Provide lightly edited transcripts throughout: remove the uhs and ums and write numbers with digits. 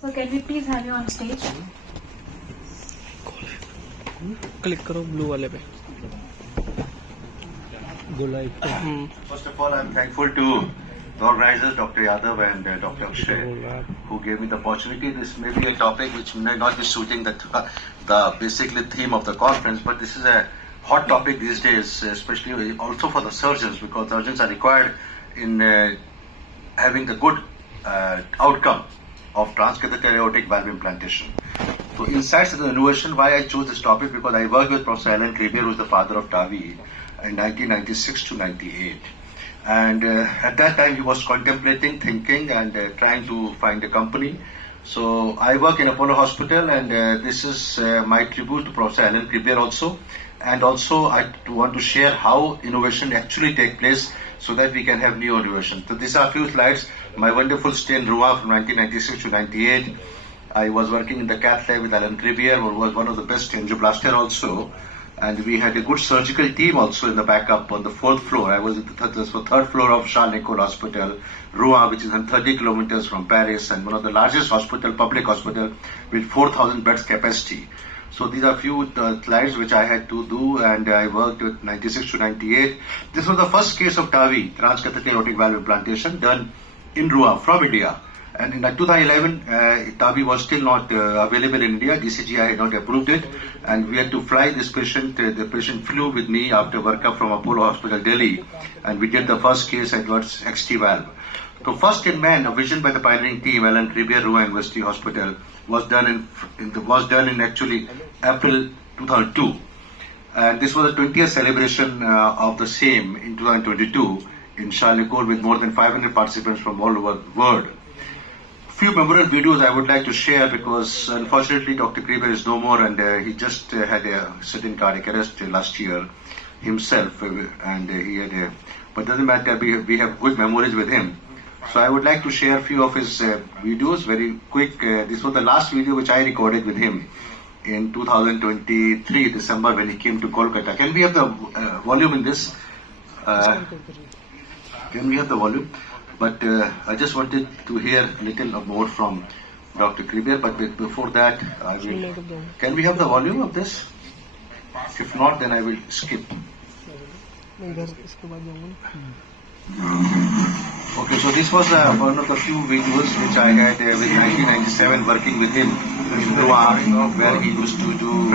So can we please have you on stage? Click करो blue वाले पे First of all, I'm thankful to the organizers, Dr. Yadav and Dr. Akshay, who gave me the opportunity. This may be a topic which may not be suiting the basically theme of the conference, but this is a hot topic these days, especially also for the surgeons, because surgeons are required in having the good outcome of transcatheter aortic valve implantation. So insights into innovation, why I chose this topic, because I worked with Professor Alan Crebier, who is the father of TAAVI, in 1996 to 98. And at that time he was contemplating, thinking and trying to find a company. So I work in Apollo Hospital, and this is my tribute to Professor Alan Crebier also. And also I want to share how innovation actually takes place so that we can have new innovation. So these are a few slides. My wonderful stay in Rouen from 1996 to 98. I was working in the cath lab with Alan Crebier, who was one of the best angioplasty also. And we had a good surgical team also in the backup on the 4th floor. I was at the third floor of Charles Nicolle Hospital, Rouen, which is 30 kilometers from Paris, and one of the largest hospital, public hospital, with 4,000 beds capacity. So these are few slides which I had to do, and I worked with 96 to 98. This was the first case of TAAVI, transcatheter aortic valve implantation, done in Rouen from India. And in 2011, TAAVI was still not available in India. DCGI had not approved it, and we had to fly this patient. The patient flew with me after workup from Apollo Hospital, Delhi, and we did the first case at XT valve. So first in man, a vision by the pioneering team, Alan Crebier, Rouen University Hospital, was done in actually April 2002, and this was the 20th celebration of the same in 2022 in Charles Nicolle, with more than 500 participants from all over the world. Few memorable videos I would like to share, because unfortunately Dr. Crebier is no more, and he just had a sudden cardiac arrest last year himself, and he had a, but doesn't matter, we have good memories with him. So I would like to share a few of his videos very quick. This was the last video which I recorded with him in 2023 December when he came to Kolkata. Can we have the volume in this? Can we have the volume? But I just wanted to hear a little more from Dr. Crebier. But before that, I will. Can we have the volume of this? If not, then I will skip. Okay, so this was one of the few videos which I had with 1997 working with him in Rouen, where he used to do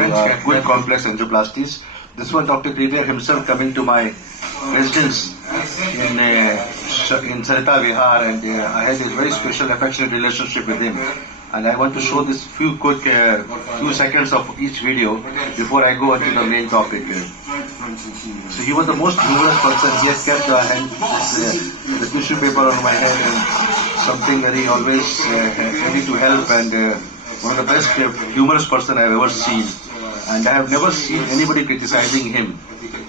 good complex angioplasties. This was Dr. Crebier himself coming to my residence in Sarita Vihar, and I had a very special affectionate relationship with him. And I want to show this few quick few seconds of each video before I go into the main topic. So he was the most humorous person. He has kept the tissue paper on my head, and something very always ready to help, and one of the best humorous person I have ever seen. And I have never seen anybody criticizing him.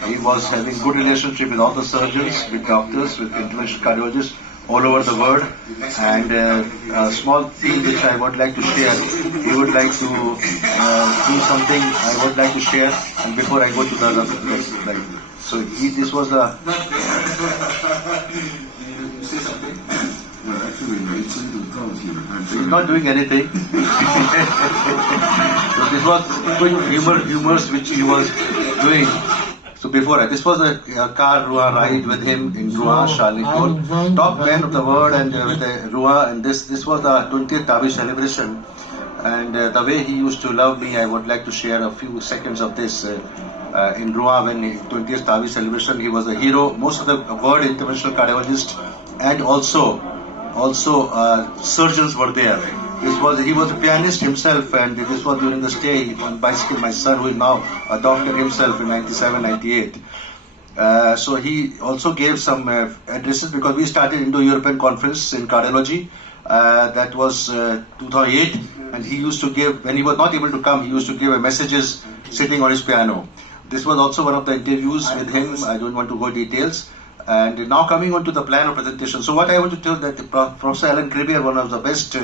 He was having good relationship with all the surgeons, with doctors, with interventional cardiologists all over the world. And a small thing which I would like to share, he would like to do something I would like to share, and before I go to the other slide. So this was the... He's not doing anything. So this was quick humors which he was doing. So before this was a car ride with him in Rouen, Charles Nicolle, top man of the world, and with Rouen, and this was the 20th TAAVI celebration. And the way he used to love me, I would like to share a few seconds of this. In Rouen, when 20th TAAVI celebration, he was a hero. Most of the world interventional cardiologists and also surgeons were there. He was a pianist himself, and this was during the stay on bicycle. My son, who is now a doctor himself in 97, 98. So he also gave some addresses, because we started Indo-European conference in cardiology. That was 2008, and he used to give, when he was not able to come, he used to give messages sitting on his piano. This was also one of the interviews with him. I don't want to go details. And now coming on to the plan of presentation. So what I want to tell that Professor Alan Crebier, one of the best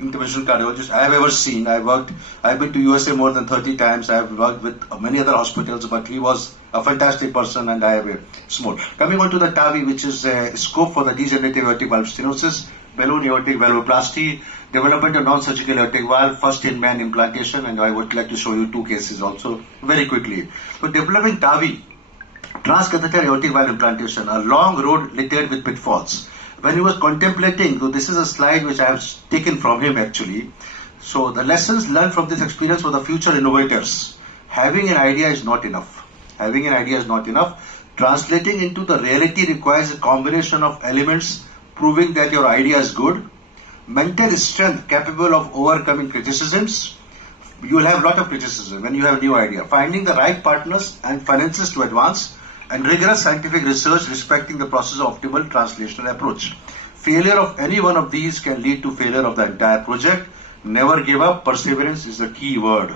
interventional cardiologists I have ever seen. I've been to USA more than 30 times. I have worked with many other hospitals, but he was a fantastic person, and I have a small. Coming on to the TAAVI, which is a scope for the degenerative aortic valve stenosis, balloon aortic valvoplasty. development of non-surgical aortic valve, first in man implantation, and I would like to show you 2 cases also very quickly. So developing TAAVI, transcatheter aortic valve implantation, a long road littered with pitfalls. When he was contemplating, so this is a slide which I have taken from him actually. So the lessons learned from this experience for the future innovators. Having an idea is not enough. Having an idea is not enough. Translating into the reality requires a combination of elements proving that your idea is good, mental strength capable of overcoming criticisms. You will have a lot of criticism when you have a new idea. Finding the right partners and finances to advance, and rigorous scientific research respecting the process of optimal translational approach. Failure of any one of these can lead to failure of the entire project. Never give up. Perseverance is the key word.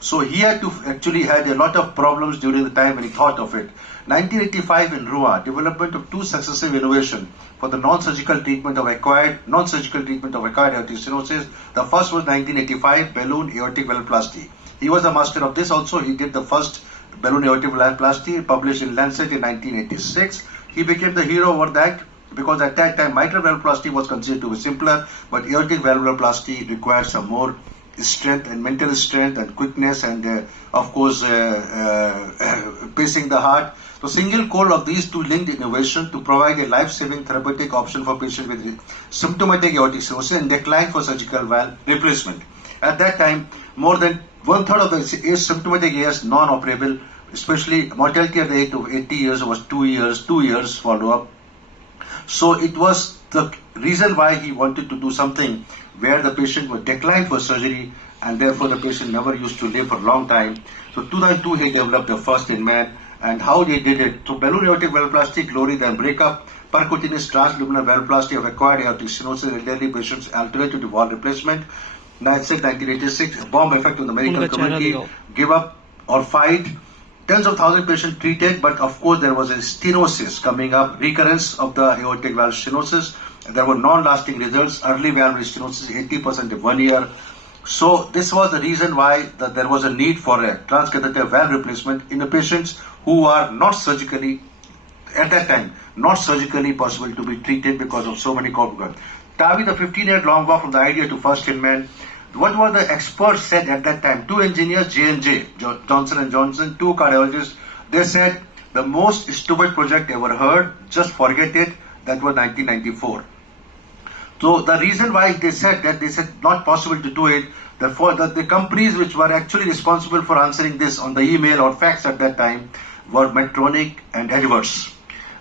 So he had a lot of problems during the time when he thought of it. 1985 in Rouen, development of 2 successive innovations for the non-surgical treatment of acquired aortic stenosis. The first was 1985 balloon aortic valvoplasty. He was a master of this also. He did the first balloon aortic valvoplasty, published in Lancet in 1986. He became the hero over that because at that time mitral valvoplasty was considered to be simpler, but aortic valvoplasty required some more strength and mental strength and quickness and of course pacing the heart. So single goal of these 2 linked innovation to provide a life-saving therapeutic option for patients with symptomatic aortic stenosis and decline for surgical valve replacement. At that time, more than 1/3 of the asymptomatic AS non-operable, especially mortality at the age of 80 years was 2 years follow-up. So it was the reason why he wanted to do something where the patient would decline for surgery and therefore the patient never used to live for a long time. So 2002 he developed the first in man, and how they did it. So balloon aortic valvoplasty, glory then breakup, percutaneous transluminal valvoplasty of acquired aortic stenosis, elderly patients, alternative valve replacement. 1986, bomb effect on the medical community, give up or fight. Tens of thousands of patients treated, but of course there was a stenosis coming up, recurrence of the aortic valve stenosis. There were non-lasting results, early valve stenosis, 80% in 1 year. So this was the reason why there was a need for a transcatheter valve replacement in the patients who are not surgically, at that time, not surgically possible to be treated because of so many complications. TAAVI, the 15-year long walk from the idea to first in man. What were the experts said at that time? 2 engineers, J&J, Johnson & Johnson, 2 cardiologists. They said, the most stupid project ever heard, just forget it. That was 1994. So the reason why they said not possible to do it, the companies which were actually responsible for answering this on the email or fax at that time were Medtronic and Edwards.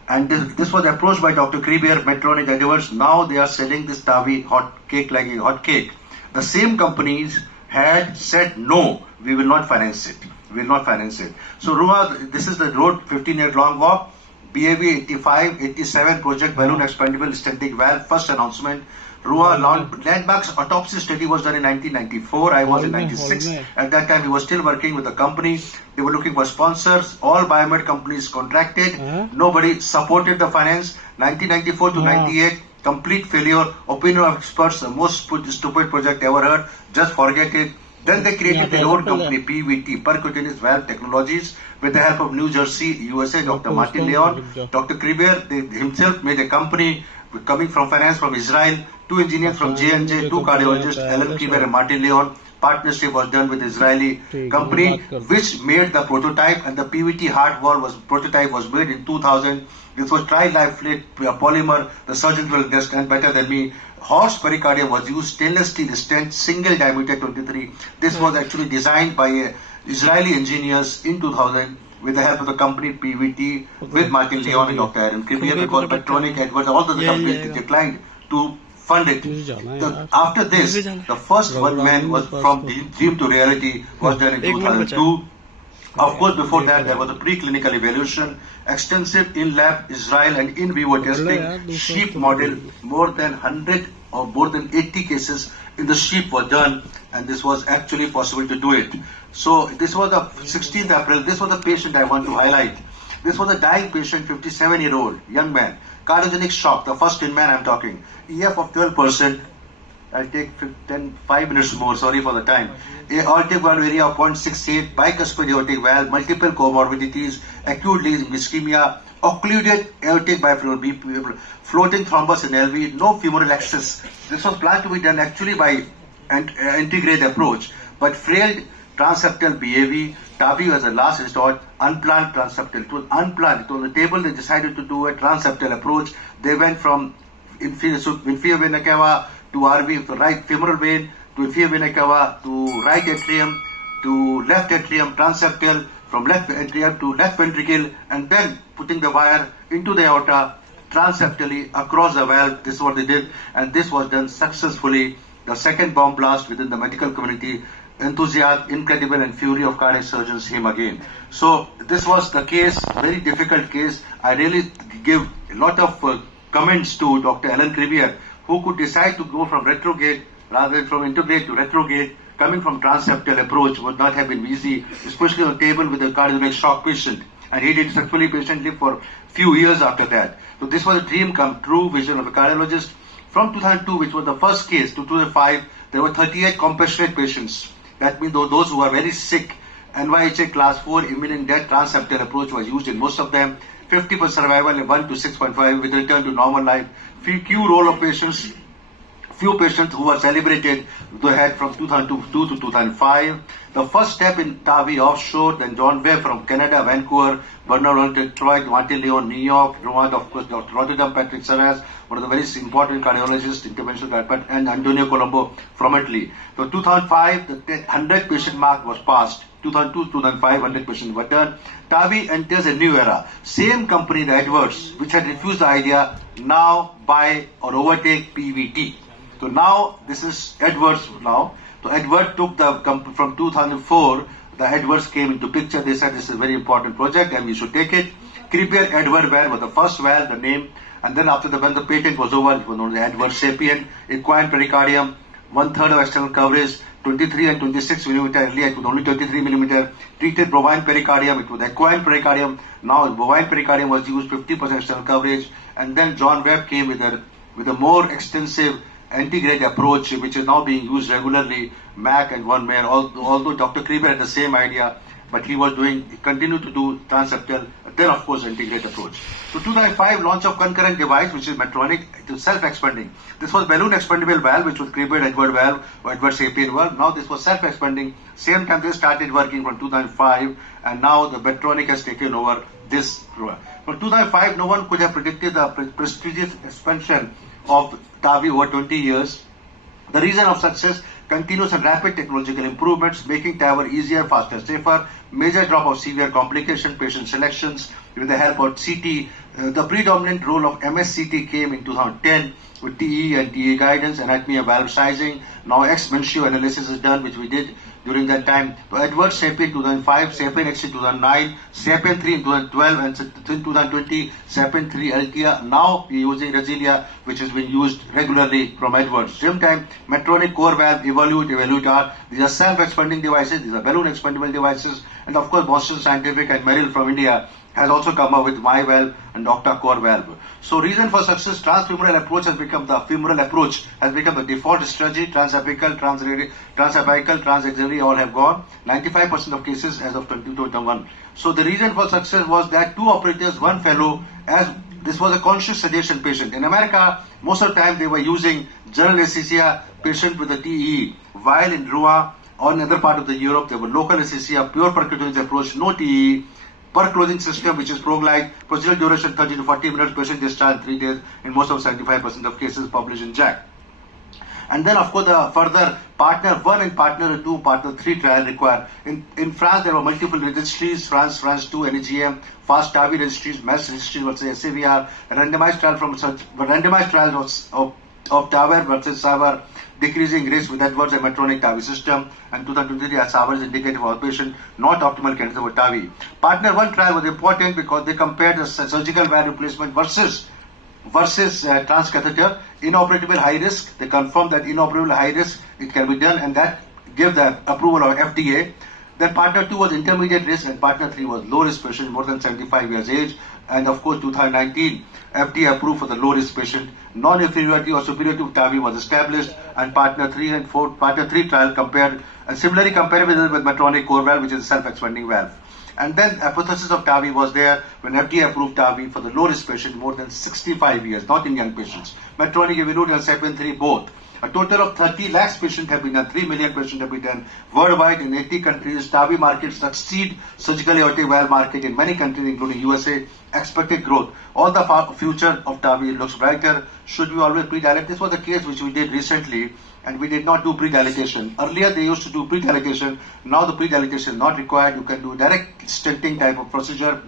And this was approached by Dr. Krieber, Medtronic, Edwards. Now they are selling this TAAVI hot cake like a hot cake. The same companies had said, no, we will not finance it. We will not finance it. So Rua, this is the road, 15-year long walk. BAV 85, 87 project balloon expandable stenting valve, first announcement. Rua landmarks autopsy study was done in 1994. I was in 96. At that time, he was still working with the company. They were looking for sponsors. All biomed companies contracted. Nobody supported the finance. 1994 to 98, complete failure. Opinion of experts, the most stupid project ever heard. Just forget it. Then they created their own company, PVT, Percutaneous Valve Technologies, with the help of New Jersey, USA, Dr. Martin Leon. Dr. Krieber himself made a company coming from finance from Israel, 2 engineers from J&J, 2 cardiologists, Alan Krieber and Martin Leon. Partnership was done with Israeli company, which made the prototype, and the PVT heart valve prototype was made in 2000. This was tri-life plate polymer. The surgeons will understand better than me. Horse pericardium was used, stainless steel stent, single diameter 23. This was actually designed by Israeli engineers in 2000 with the help of the company PVT, with Martin Leon and Dr. Aaron Krieber, because Medtronic, Edwards, all the companies declined to fund it. After this, the first one man was from dream to reality was done in 2002. Of course, before that, there was a preclinical evaluation, extensive in-lab Israel and in vivo testing, sheep model, more than 100 or more than 80 cases in the sheep were done, and this was actually possible to do it. So this was the 16th April. This was the patient I want to highlight. This was a dying patient, 57-year-old, young man, cardiogenic shock, the first in man I'm talking, EF of 12%, I'll take 5 minutes more, sorry for the time. Aortic valve area of 0.68, bicuspid aortic valve, multiple comorbidities, acute ischemia, occluded aortic bifibular, floating thrombus in LV, no femoral access. This was planned to be done actually by an integrated approach, but failed transseptal BAV. TAAVI was the last resort, unplanned transseptal. It was unplanned. It was on the table. They decided to do a transseptal approach. They went from inferior vena cava to RV, the right femoral vein, to inferior vena cava, to right atrium, to left atrium, transseptal, from left atrium to left ventricle, and then putting the wire into the aorta transseptally across the valve. This is what they did, and this was done successfully. The second bomb blast within the medical community. Enthusiasm, incredible, and fury of cardiac surgeons came again. So this was the case, very difficult case. I really give a lot of comments to Dr. Alan Crevier, who could decide to go from retrograde rather than from integrate to retrograde. Coming from transseptal approach would not have been easy, especially on the table with a cardiac shock patient. And he did successfully patient live for few years after that. So this was a dream come true vision of a cardiologist. From 2002, which was the first case, to 2005, there were 38 compassionate patients. That means those who are very sick, NYHA class 4 imminent death transseptal approach was used in most of them. 50% survival in 1 to 6.5 with return to normal life. Few roll of patients, few patients who were celebrated they had from 2002 to 2005. The first step in TAAVI offshore, then John Webb from Canada, Vancouver, Bernard Detroit, Martin Leon, New York, Rwanda, of course, Dr. Rotterdam, Patrick Saras, one of the very important cardiologists, interventional cardiologist, and Antonio Colombo from Italy. So 2005, the 100 patient mark was passed. 2002, 2005, 100 patients were done. TAAVI enters a new era. Same company, the Edwards, which had refused the idea, now buy or overtake PVT. So now this is Edwards now. So Edwards took the from 2004. The Edwards came into picture. They said this is a very important project and we should take it. Crevier Edward valve was the first valve, the name, and then after when the patent was over, it was known as Edward Sapien. Equine pericardium, 1/3 of external coverage, 23 and 26 millimeter. Earlier it was only 23 millimeter. Treated bovine pericardium. It was equine pericardium. Now bovine pericardium was used, 50% external coverage. And then John Webb came with a more extensive integrated approach, which is now being used regularly, MAC and one man. Although Dr. Crevier had the same idea, but he continued to do transseptal, then of course integrated approach. So 2005 launch of concurrent device, which is Medtronic, it is self-expanding. This was balloon expandable valve, which was Crevier Edward valve or Edward Sapien valve. Now this was self-expanding. Same time they started working from 2005, and now the Medtronic has taken over this. From 2005, no one could have predicted the prestigious expansion of TAAVI over 20 years. The reason of success: continuous and rapid technological improvements, making TAVR easier, faster, safer, major drop of severe complication, patient selections with the help of CT. The predominant role of MSCT came in 2010 with TE and TE guidance, anatomy and valve sizing. Now ex-Mencio analysis is done, which we did during that time. So Edwards Sapien 2005, Sapien XC 2009, Sapien 3 in 2012, and in 2020 Sapien 3 Altia. Now we are using Resilia, which has been used regularly from Edwards. Same time, Medtronic core valve, Evolute R. These are self-expanding devices. These are balloon expandable devices. And of course, Boston Scientific and Merrill from India has also come up with my valve and Doctor core valve. So reason for success: transfemoral approach has become the default strategy. Transapical, transaxial all have gone. 95% of cases as of 2021. So the reason for success was that 2 operators, 1 fellow, as this was a conscious sedation patient. In America, most of the time they were using general anesthesia patient with a TE, while in Rua or in other part of the Europe, there were local anesthesia, pure percutaneous approach, no TE, per closing system, which is ProGlide, procedural duration 30 to 40 minutes, patient discharge 3 days, in most of 75% of cases published in JACC. And then of course the further partner 1 and partner 2, partner 3 trial required. In France there were multiple registries, France 2, NEGM, fast TAAVI registries, MES registries versus SAVR, randomized trials of TAVR versus SAVR, decreasing risk with Edwards and Medtronic TAAVI system, and 2023 as SAVR is indicated for outpatient, not optimal candidate for TAAVI. Partner 1 trial was important because they compared the surgical valve replacement versus transcatheter, inoperable high risk. They confirmed that inoperable high risk, it can be done, and that gave the approval of FDA. Then partner 2 was intermediate risk and partner 3 was low risk patient more than 75 years age. And of course 2019 FDA approved for the low risk patient. Non-inferiority or superiority of TAAVI was established, and partner 3 and 4 partner 3 trial compared and similarly compared with Medtronic core valve, which is a self-expanding valve. And then hypothesis of TAAVI was there when FDA approved TAAVI for the low risk patient more than 65 years, not in young patients. Medtronic, Evinode and 7-3 both. A total of 30 lakhs patients have been done, 3 million patients have been done worldwide in 80 countries. TAAVI markets succeed surgical aortic valve market in many countries, including USA. Expected growth. All the future of TAAVI looks brighter. Should we always pre-dilate? This was a case which we did recently, and we did not do pre-dilatation. Earlier they used to do pre-dilatation. Now the pre-dilatation is not required. You can do direct stenting type of procedure.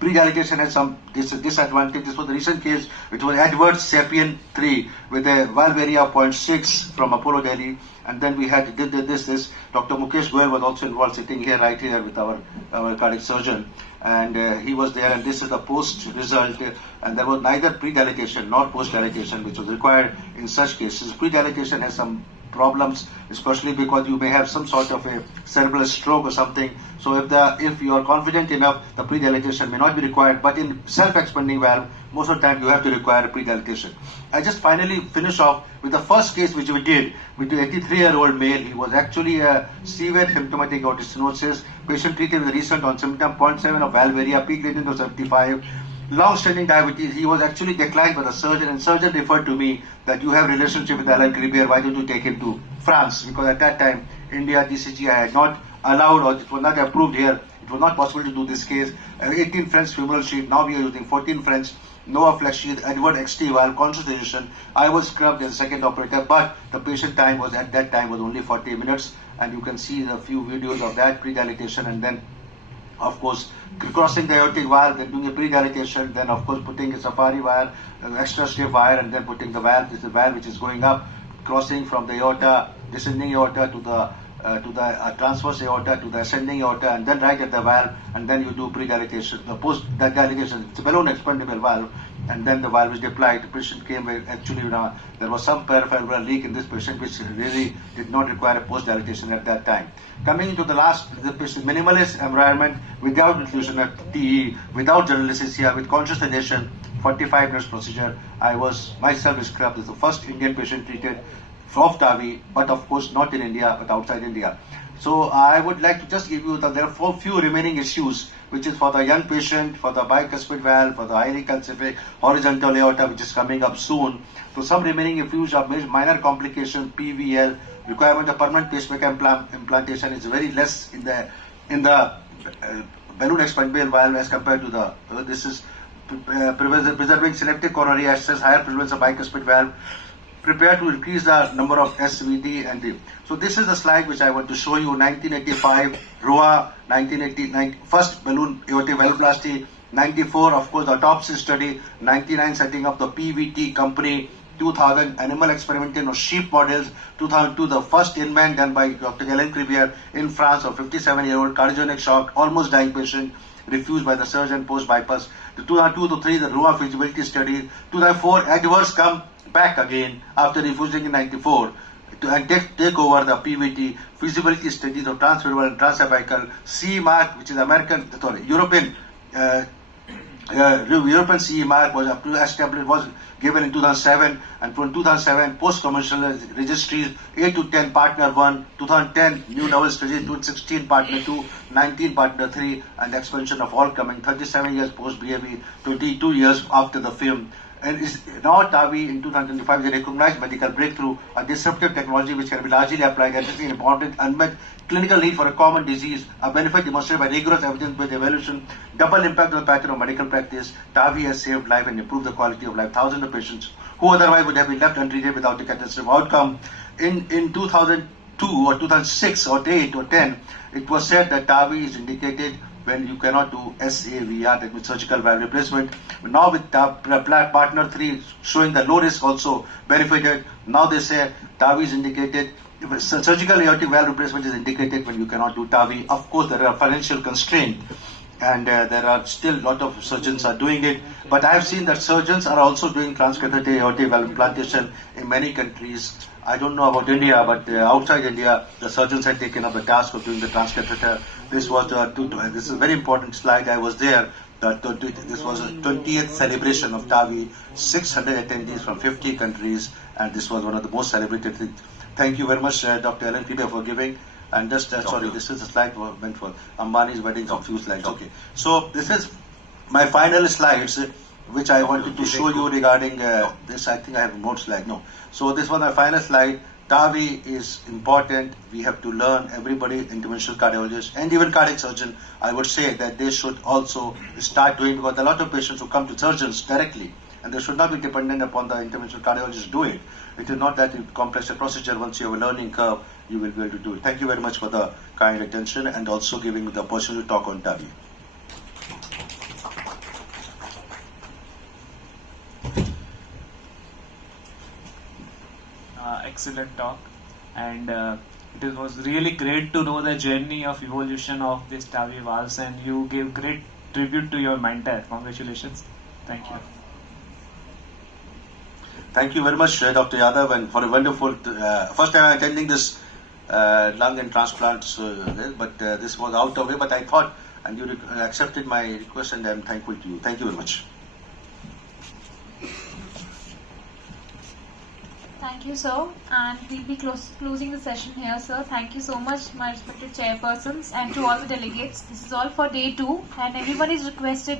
Pre-dilatation has some disadvantage. This was the recent case, which was Edwards Sapien 3 with a valve area of 0.6 from Apollo Delhi. And then we had did this. Dr. Mukesh Goyal was also involved, sitting here right here with our cardiac surgeon. And he was there, and this is the post result. And there was neither pre-dilatation nor post-dilatation which was required in such cases. Pre-dilatation has some problems, especially because you may have some sort of a cerebral stroke or something. So if you are confident enough, the pre-dilatation may not be required. But in self-expanding valve, most of the time you have to require a pre-dilatation. I just finally finish off with the first case which we did with the 83-year-old male. He was actually a severe symptomatic aortic stenosis. Patient treated with recent on symptom 0.7 of valve area, peak reading was 75. Long-standing diabetes. He was actually declined by the surgeon, and surgeon referred to me that you have relationship with Alain Gribier, why don't you take him to France? Because at that time, India DCGI had not allowed, or it was not approved here. It was not possible to do this case. 18 French femoral sheet. Now we are using 14 French. Nova flex sheath, Edward XT valve, consultation. I was scrubbed as a second operator, but the patient time was at that time was only 40 minutes, and you can see a few videos of that pre-dilatation, and then of course crossing the aortic valve, then doing a pre-dilatation, then of course putting a safari wire, an extra stiff wire, and then putting the valve. This is the valve which is going up, crossing from the aorta, descending aorta to the transverse aorta to the ascending aorta, and then right at the valve, and then you do pre-dilatation, the post-dilatation. It's a balloon expandable valve, and then the valve is deployed. The patient came with, actually there was some peripheral leak in this patient, which really did not require a post-dilatation at that time. Coming into the last, the patient, minimalist environment, without inclusion of TE, without general anesthesia, with conscious sedation, 45 minutes procedure. I was myself scrubbed. This is the first Indian patient treated of TAAVI, but of course not in India, but outside India. So I would like to just give you there are few remaining issues, which is for the young patient, for the bicuspid valve, for the highly calcific horizontal aorta, which is coming up soon. So some remaining issues of minor complications, PVL, requirement of permanent pacemaker implantation is very less in the balloon expandable valve as compared to the this is preserving selective coronary access, higher prevalence of bicuspid valve. Prepare to increase the number of SVD and D. So this is the slide which I want to show you. 1985 ROA, 1989 first balloon aortic valvoplasty, 94 of course the autopsy study, 99 setting up the PVT company, 2000 animal experimentation of sheep models, 2002 the first in-man done by Dr. Alain Gribier in France of 57-year-old cardiogenic shock, almost dying patient, refused by the surgeon post bypass. The 2002 to 3 the ROA feasibility study, 2004 Edwards come back again after refusing in 94 and take over the PVT feasibility studies of transfemoral and transapical CE mark, which is European CE mark was established, was given in 2007, and from 2007 post-commercial registries 8 to 10 partner 1, 2010 new novel studies, 2016 partner 2, 19 partner 3, and expansion of all coming 37 years post BAV, 22 years after the film. And is now TAAVI in 2025 is a recognized medical breakthrough, a disruptive technology which can be largely applied addressing important unmet clinical need for a common disease, a benefit demonstrated by rigorous evidence-based evaluation, double impact on the pattern of medical practice. TAAVI has saved life and improved the quality of life. Thousands of patients who otherwise would have been left untreated without a catastrophic outcome. In 2002 or 2006 or 8 or 10, it was said that TAAVI is indicated when you cannot do SAVR, that means surgical valve replacement. Now with partner 3 showing the low risk also benefited, now they say TAAVI is indicated, surgical aortic valve replacement is indicated when you cannot do TAAVI. Of course, there are financial constraints. and there are still a lot of surgeons are doing it. But I have seen that surgeons are also doing transcatheter aortic valve implantation in many countries. I don't know about India, but outside India, the surgeons had taken up the task of doing the transcatheter. This was this is a very important slide. I was there. This was a 20th celebration of TAAVI, 600 attendees from 50 countries, and this was one of the most celebrated things. Thank you very much, Dr. Ellen Peter, for giving. And just, sorry, this is a slide meant for Ambani's wedding, a few slides. Okay. So this is my final slides, which I wanted to show you regarding this. I think I have more slides. No. So this was my final slide. TAAVI is important. We have to learn, everybody, interventional cardiologist and even cardiac surgeon, I would say that they should also start doing, because a lot of patients who come to surgeons directly, and they should not be dependent upon the interventional cardiologist to do it. It is not that complex a procedure. Once you have a learning curve, you will be able to do it. Thank you very much for the kind attention and also giving me the opportunity to talk on TAAVI. Excellent talk, and it was really great to know the journey of evolution of this TAAVI valves, and you gave great tribute to your mentor. Congratulations. Thank you. Thank you very much, Dr. Yadav, and for a wonderful first time I'm attending this lung and transplants, but this was out of way. But I thought, and you accepted my request, and I'm thankful to you. Thank you very much. Thank you, sir. And we'll be closing the session here, sir. Thank you so much, my respected chairpersons, and to all the delegates. This is all for day 2, and everyone is requested